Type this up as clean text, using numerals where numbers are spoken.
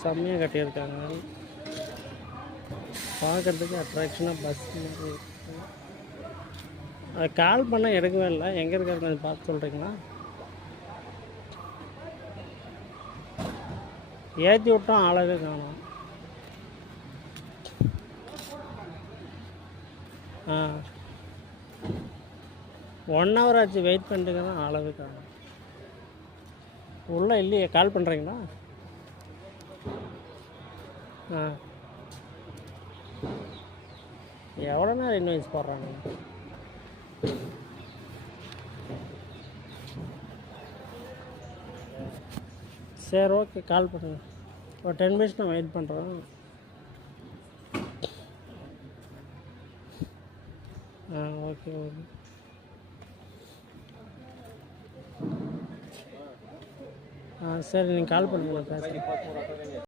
செம்மையாக கட்டியிருக்காங்க. பார்க்குறதுக்கு அட்ராக்ஷனாக பஸ் மாதிரி இருக்குது. அது கால் பண்ணால் எடுக்கவே இல்லை. எங்கே இருக்காரு கொஞ்சம் பார்த்து சொல்கிறீங்களா? ஏற்றி விட்டோம், ஆளவே காணும். ஆ 1 hour ஆச்சு வெயிட் பண்ணிட்டு தான், ஆளவே காணும். உள்ளே இல்லையே. கால் பண்ணுறீங்களா? ஆ எவ்வளோ நேரம் இன்வாய்ஸ் போடுறாங்க? சரி, ஓகே, கால் பண்ணுங்கள். ஒரு 10 minutes நான் வெயிட் பண்ணுறேன். Okay okay. சரி, நீங்கள் கால் பண்ணுங்கள், நான் பேசுகிறேன்.